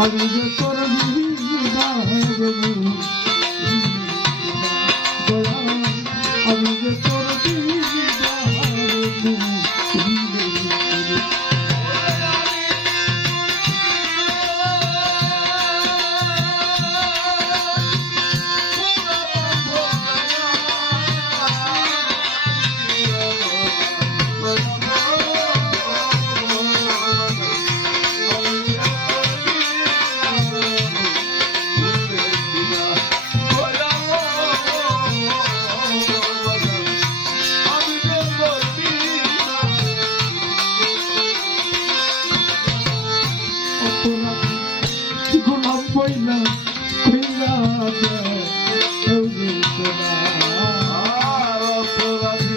আমি যে তোর আমি যে তোর গোলাপ পয়লা কইলা পুরাতি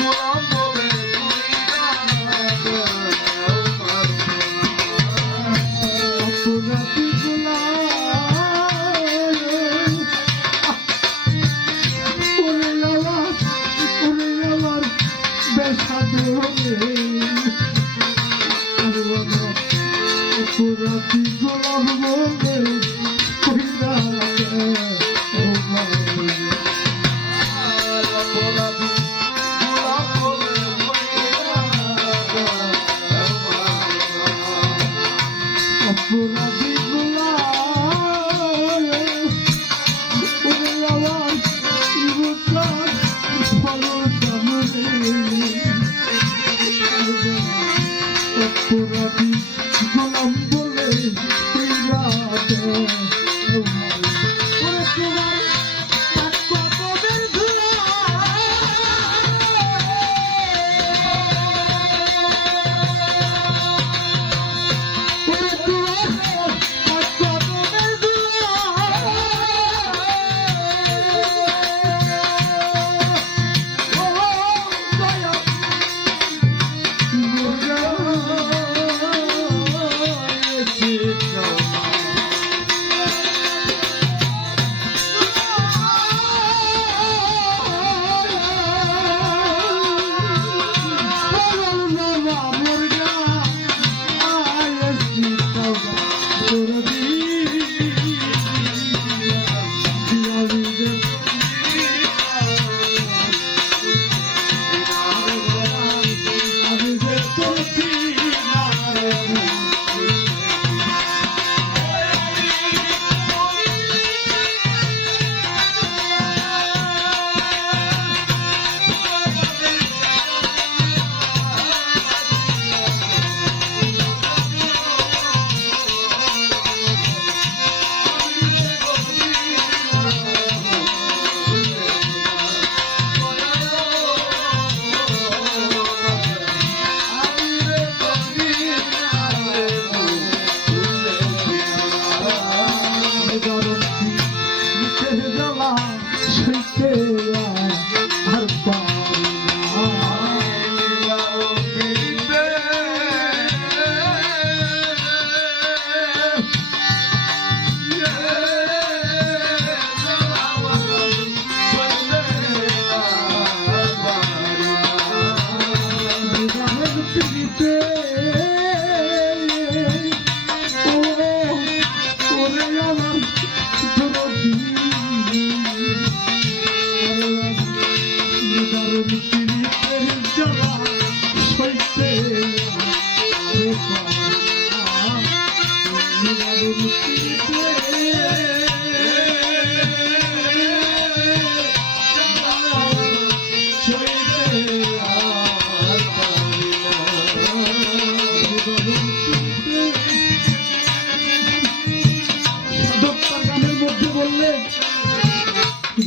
গোলাপ বলে কইরা পুরাতি পুরাতি গোলাম বলে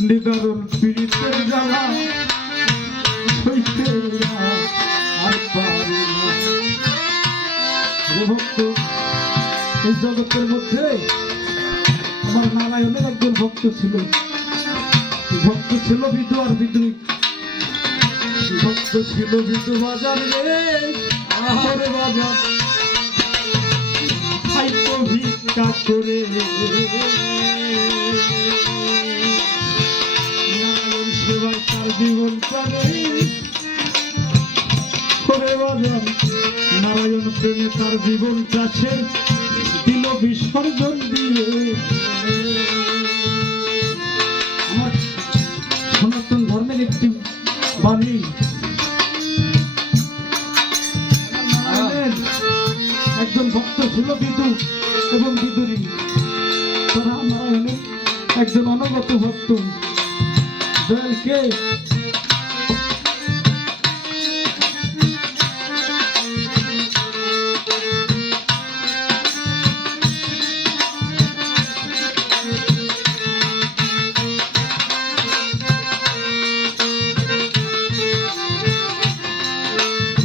নিদারুণ পীড়িতের জ্বালা সইতে আর পারি না। ভক্ত, এই জগতের মধ্যে আমার নারায়ণের একজন ভক্ত ছিল। ছিল বিধু আর বিদ্রোহী ভক্ত ছিল বিধু বাজার রে আমার বাজার খাইতো ভিক্ষা করে নারায়ণ সেবায় তার জীবন করে করে বাজার নারায়ণ প্রেমে তার জীবন কাছে দিল বিসর্জন দিয়ে আমার সনাতন ধর্মের একটি বাণী একজন ভক্ত ছিল বিদু এবং বিদুরী তারা নারায়ণের একজন অনগত ভক্ত দয়ালকে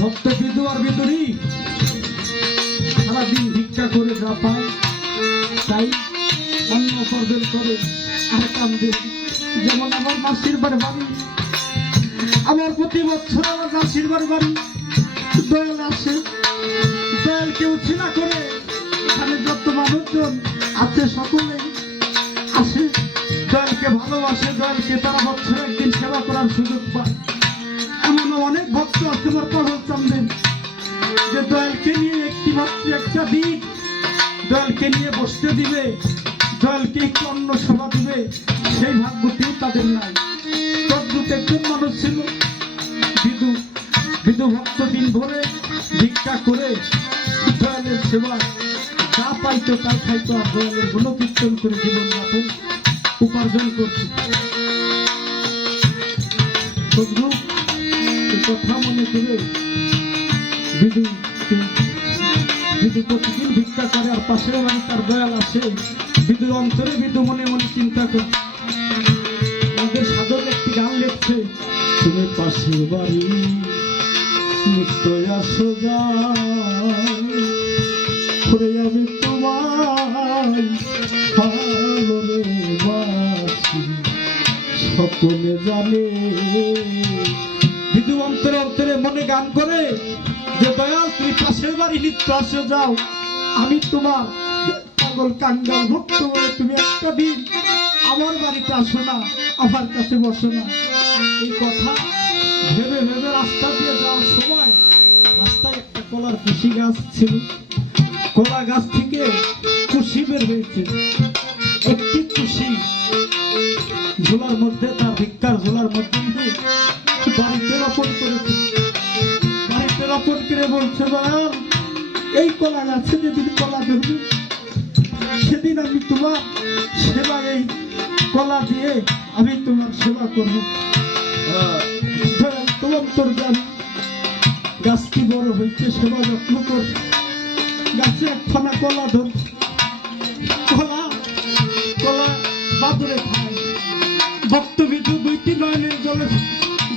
ভক্ত বিদু আর বিদুরী সারাদিন ভিক্ষা করে যা পায় তাই অন্য উপার্জন করে আর কান্দে। যেমন আমার মাসির বাড়ি আমার প্রতি বছর আমার মাসির বাড়ি দয়াল আসে, দয়ালকে উচ্ছিনা করে এখানে যত মানুষজন আছে সকলে আসে, দয়ালকে ভালোবাসে, দয়ালকে তারা বছরে একদিন সেবা করার সুযোগ পায়। এমনও অনেক ভক্ত আছে আমার পাগল চান্দেন যে দয়ালকে নিয়ে একটি মাত্র একটা দিন দয়ালকে নিয়ে বসতে দিবে, দয়ালকে একটু অন্য সেবা দিবে, সেই ভাগ্যটিও তাদের নাই। তদ্রূপ একজন মানুষ ছিল বিদু। বিদু ভক্ত দিন ভরে ভিক্ষা করে দয়ালের সেবা যা পাইতো তা খাইতো আর দয়ালের গুণকীর্তন করে জীবন যাপন উপার্জন করত। তদ্রূপ কথা মনে করে বিদু প্রতিদিন ভিক্ষা করে আর পাশের বাড়ি তার দয়াল আছে। বিদুর অন্তরে বিদু মনে মনে চিন্তা করে আমাদের সাধক একটি গান লিখছে, তুমি পাশের বাড়ি নিত্য আসো যাই আমি তোমায় ভালো বাসি সকলে জানে। বিদু অন্তরে অন্তরে মনে গান করে যে দয়াল তুমি পাশের বাড়ি নিত্য আসো যাও, আমি তোমার পাগল কাঙ্গাল ভক্ত বলে তুমি একটা দিন আমার বাড়িতে আসো না, আমার কাছে বসো না। এই কথা ভেবে ভেবে রাস্তা দিয়ে যাওয়ার সময় রাস্তায় একটা কলার কুশি গাছ ছিল, কলা গাছ থেকে কুশি বের হয়েছে। একটি কুশি ঝোলার মধ্যে তার ভিক্ষার ঝোলার মধ্যে বাড়িতে রোপণ করেছে। বাড়িতে রোপণ করে বলছে দয়াল এই কলা গাছে যেদিন কলা ধরবে সেদিন আমি তোমার সেবা, এই কলা দিয়ে আমি তোমার সেবা করবো। তোমার তোর গান গাছটি বড় হয়েছে, সেবা যত্ন কর, গাছে একখানা কলা ধর, কলা কলা বাদুরে খায়। ভক্ত বিদু দুইটি নয়নের জলে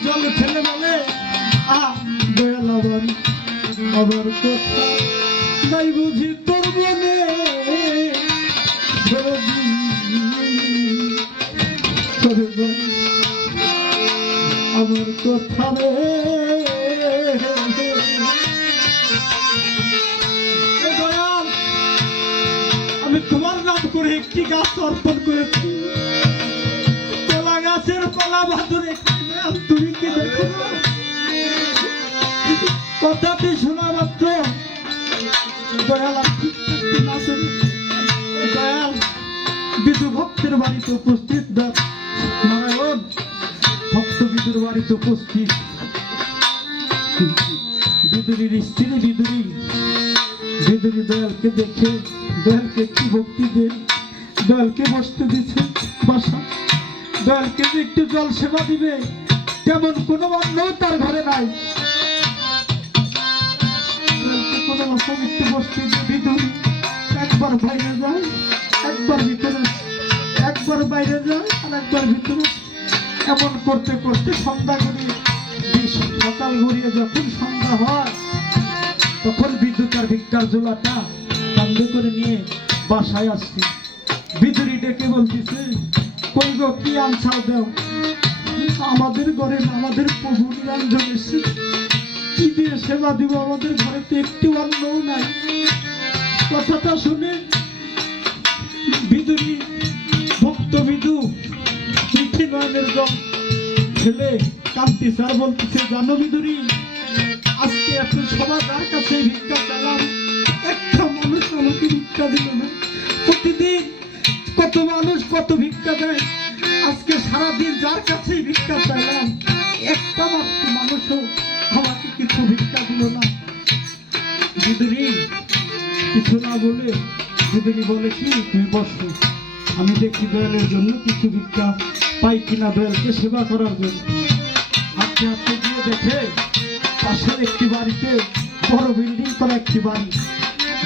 জলে ফেলে বলে দয়াল আবার কথা নাই বুঝি তোর মনে আমার কথা রে দয়াল আমি তোমার নাম করে একটি গাছ অর্পণ করেছি, কলা গাছের কলা বাদুরে তুমি কি দেখো না? কথাটি শোনা মাত্র দয়াল দয়াল বিদু ভক্তের বাড়িতে উপস্থিত, নারায়ণ ভক্ত বিদুর বাড়িতে উপস্থিত। বিদুরীর স্ত্রী বিদুরী দয়ালকে দেখে দয়ালকে একটি ভক্তি দিয়ে দয়ালকে বসতে দিচ্ছে বাসা। দয়ালকে যে একটু জল সেবা দিবে তেমন কোনো অন্য তার ঘরে নাই। কোনো রকম একটু বসতে দিয়ে বিদুরী একবার বাইরে যায়, একবার ভিতরে, একবার বাইরে যায় আর একবার ভিতরে। এমন করতে করতে সন্ধ্যা গড়িয়ে সকাল গড়িয়ে যখন সন্ধ্যা হয় তখন বিদ্যুৎ ভিক্ষার ঝোলাটা কান্দে করে নিয়ে বাসায় আসছে। বিদুরী ডেকে বলতেছে কই গো কি আনছাও দেও? আমাদের ঘরে না, আমাদের প্রভু নিরঞ্জন এসে কি দিয়ে সেবা দিব? আমাদের ঘরে তো একটি অন্নও নাই। কথাটা শুনে বিদুরী ভক্ত বিদু মিঠি নয়নের জল ছেলে কান্তি স্যার বলতেছে, জানো বিদুরী, আজকে এত সবার যার কাছে ভিক্ষা চাইলাম, একটা মানুষ আমাকে ভিক্ষা দিল না। প্রতিদিন কত মানুষ কত ভিক্ষা দেয়, আজকে সারাদিন যার কাছে ভিক্ষা চাইলাম, একটা মাত্র মানুষও আমাকে কিছু ভিক্ষা দিল না। বিদুরী কিছু না বলে বিদুরী বলে, কি তুমি বসো, আমি দেখি দয়ালের জন্য কিছু ভিক্ষা পাই কিনা, দয়ালকে সেবা করার জন্য। হাঁটতে হাঁটতে গিয়ে দেখে পাশের একটি বাড়িতে, বড় বিল্ডিং করা একটি বাড়ি,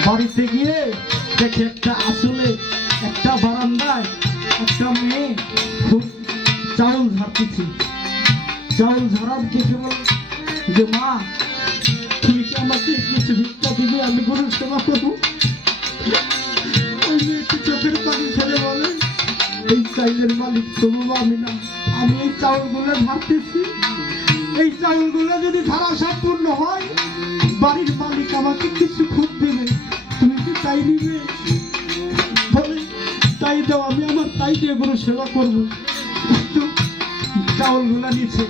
বাড়িতে গিয়ে দেখে একটা আসলে একটা বারান্দায় একটা মেয়ে খুব চাউল ঝাড়তেছে। চাউল ঝাড়ার দেখে বলে যে, মা তুমি কি আমাকে কিছু ভিক্ষা দিবে, আমি গরুর সেবা করবো? ওই মেয়েটি চোখের পানি ছেড়ে বলে, এই চাইলের মালিক তবু আমি না, আমি এই চাউলগুলো ঝাড়তেছি, এই চাউলগুলো যদি ধারা সম্পূর্ণ হয় বাড়ির মালিক আমাকে কিছু খুব দেবে, তুমি কি তাই নিবে? বলে তাই দাও, আমি আমার তাই দিয়ে গরু সেবা করবো। চাউলগুলো নিচ্ছে,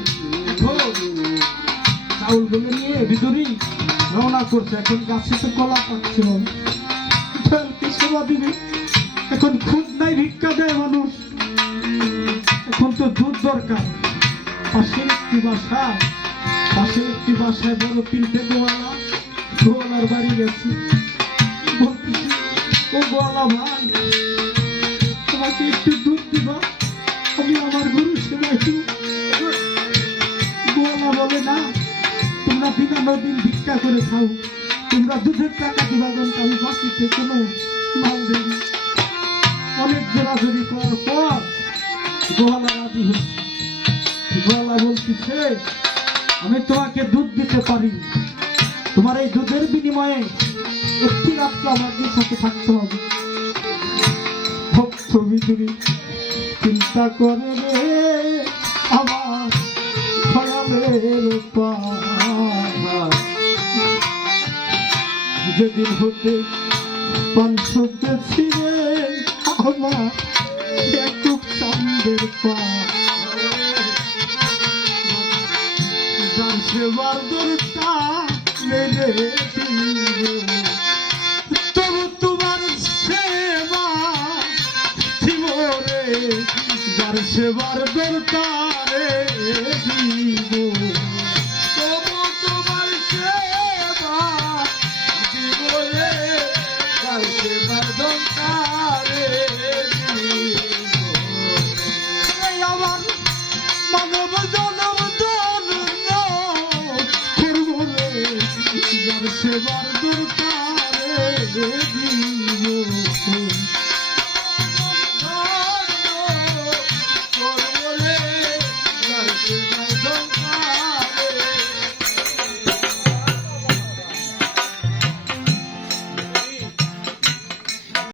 চাউলগুলো নিয়ে বিদুরী রওনা করছে। এখন গাছে তো কলা পাচ্ছে, কি সেবা দিবে? এখন খুব নাই, ভিক্ষা দেয় মানুষ, এখন তো দুধ দরকার। পাশের একটি বাসায় বড় তিনটে গোয়ালার বাড়ি গেছে। বলতেছি, ও গোয়ালা ভাই, তোমাকে একটু দুধ দিবা, আমি আমার গরু সেবা দিব। গোয়ালা বলে, না, তোমরা দিন ভিক্ষা করে খাও, তোমরা দুধের টাকা দিবা, কিন্তু আমি বাকিতে কোনো মাল দেব। অনেক জোরাজোরি করার পর গোয়ালা রাজি হচ্ছে। গোয়ালা বলতেছে, আমি তোমাকে দুধ দিতে পারি, তোমার এই দুধের বিনিময়ে একটি রাত্র আমাকে সাথে থাকতে হবে। ভক্ত বিদুরী চিন্তা করে রে আমার খয়ালের পাহাড়, যেদিন হতে পাঁচ ছিলে আমার একুব চান্দের পাহাড়, যার সেবার দরতা মেরে দিব, তবু তোমার সেবা দিব রে, যার সেবার দরকারে দিব, তবু তোমার সেবা দিব রে, যার সেবার দরকারে দিব। আমার মানব জনম ধন্য করব রে, যার সেবার